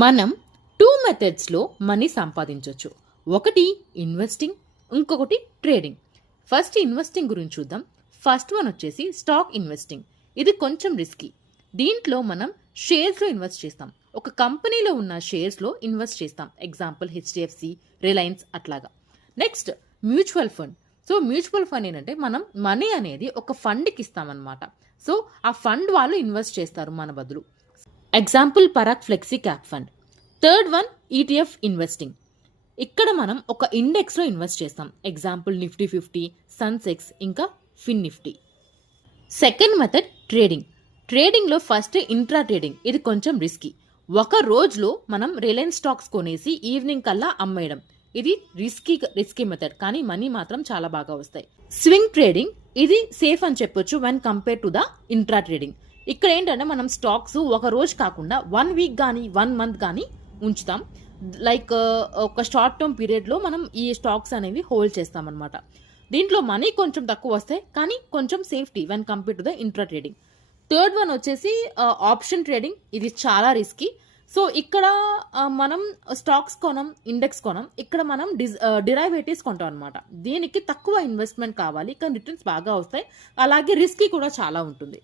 మనం 2 మెథడ్స్లో మనీ సంపాదించవచ్చు. ఒకటి ఇన్వెస్టింగ్, ఇంకొకటి ట్రేడింగ్. ఫస్ట్ ఇన్వెస్టింగ్ గురించి చూద్దాం. ఫస్ట్ వన్ వచ్చేసి స్టాక్ ఇన్వెస్టింగ్. ఇది కొంచెం రిస్కీ. దీంట్లో మనం షేర్స్లో ఇన్వెస్ట్ చేస్తాం. ఒక కంపెనీలో ఉన్న షేర్స్లో ఇన్వెస్ట్ చేస్తాం. ఎగ్జాంపుల్ హెచ్డిఎఫ్సి, రిలయన్స్ అట్లాగా. Next mutual fund. So mutual fund ఏంటంటే మనం మనీ అనేది ఒక ఫండ్కి ఇస్తామన్నమాట. సో ఆ ఫండ్ వాళ్ళు ఇన్వెస్ట్ చేస్తారు మన బదులు. Example Parag flexi cap fund. Third one ETF investing. ఇక్కడ మనం ఒక ఇండెక్స్లో ఇన్వెస్ట్ చేస్తాం. ఎగ్జాంపుల్ నిఫ్టీ 50, సన్సెక్స్, ఇంకా ఫిన్ నిఫ్టీ. Second method trading. ట్రేడింగ్లో ఫస్ట్ ఇంట్రా ట్రేడింగ్. ఇది కొంచెం రిస్కీ. ఒక రోజులో మనం రిలయన్స్ స్టాక్స్ కొనేసి ఈవినింగ్ కల్లా అమ్మేయడం. ఇది రిస్కీ మెథడ్, కానీ మనీ మాత్రం చాలా బాగా వస్తాయి. Swing trading. ఇది సేఫ్ అని చెప్పొచ్చు when compare to the intra trading. ఇక్కడ ఏంటంటే మనం స్టాక్స్ ఒక రోజు కాకుండా 1 వీక్ కానీ 1 మంత్ కానీ ఉంచుతాం. లైక్ ఒక షార్ట్ టర్మ్ పీరియడ్లో మనం ఈ స్టాక్స్ అనేవి హోల్డ్ చేస్తామన్నమాట. దీంట్లో మనీ కొంచెం తక్కువ వస్తాయి, కానీ కొంచెం safety when compare to the intra trading. Third one వచ్చేసి ఆప్షన్ ట్రేడింగ్. ఇది చాలా రిస్కీ. సో ఇక్కడ మనం స్టాక్స్ కొనం, ఇండెక్స్ కొనం. ఇక్కడ మనం డిరైవేటివ్స్ కొంటాం అనమాట. దీనికి తక్కువ ఇన్వెస్ట్మెంట్ కావాలి, కానీ రిటర్న్స్ బాగా వస్తాయి. అలాగే రిస్కీ కూడా చాలా ఉంటుంది.